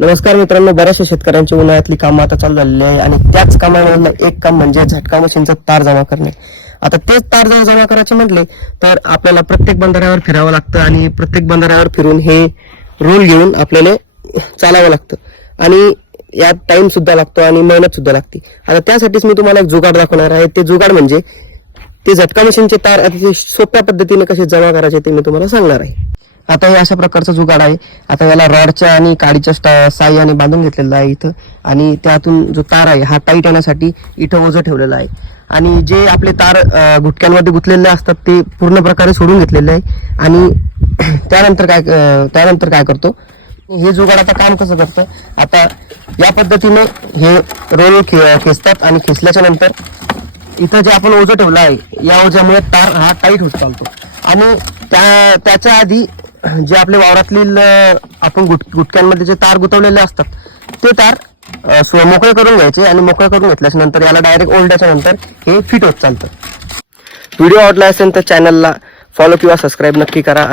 नमस्कार मित्रांनो, बऱ्याचशा शेतकऱ्यांची उन्हाळ्यातली कामं आता चालू झालेली आहे आणि त्याच कामामधलं एक काम म्हणजे झटका मशीनचा तार जमा करणे. आता तेच तार जर जमा करायचे म्हटले तर आपल्याला प्रत्येक बंधाऱ्यावर फिरावं लागतं आणि प्रत्येक बंधाऱ्यावर फिरून हे रोल घेऊन आपल्याला चालावं लागतं आणि यात टाइम सुद्धा लागतो आणि मेहनत सुद्धा लागते. आता त्यासाठीच मी तुम्हाला एक जुगाड दाखवणार आहे. ते जुगाड म्हणजे ते झटका मशीनचे तार अतिशय सोप्या पद्धतीने कसे जमा करायचे ते मी तुम्हाला सांगणार आहे. आता हे अशा प्रकारचं जुगाड आहे. आता याला रॉडच्या आणि काडीच्या साह्याने बांधून घेतलेलं आहे इथं, आणि त्यातून जो तार आहे हा टाईट येण्यासाठी इथं ओझं ठेवलेलं आहे. आणि जे आपले तार गुटक्यांमध्ये गुंतलेले असतात ते पूर्ण प्रकारे सोडून घेतलेले आहे. आणि त्यानंतर काय करतो, हे जुगाड आता काम कसं करतं, आता या पद्धतीने हे रोल खेचतात आणि खेचल्याच्या नंतर इथं जे आपण ओझं ठेवलं आहे या ओझ्यामुळे तार हा टाईट होत चालतो. आणि त्याच्या आधी जे आपले वावरातील आपण गुटक्यांमध्ये जे तार गुंतवलेले असतात ते तार मोकळे करून घ्यायचे आणि मोकळे करून घेतल्याच्या नंतर याला डायरेक्ट ओढल्याच्या नंतर हे फिट होत चालतं. व्हिडिओ आवडला असेल तर चॅनलला फॉलो किंवा सबस्क्राईब नक्की करा.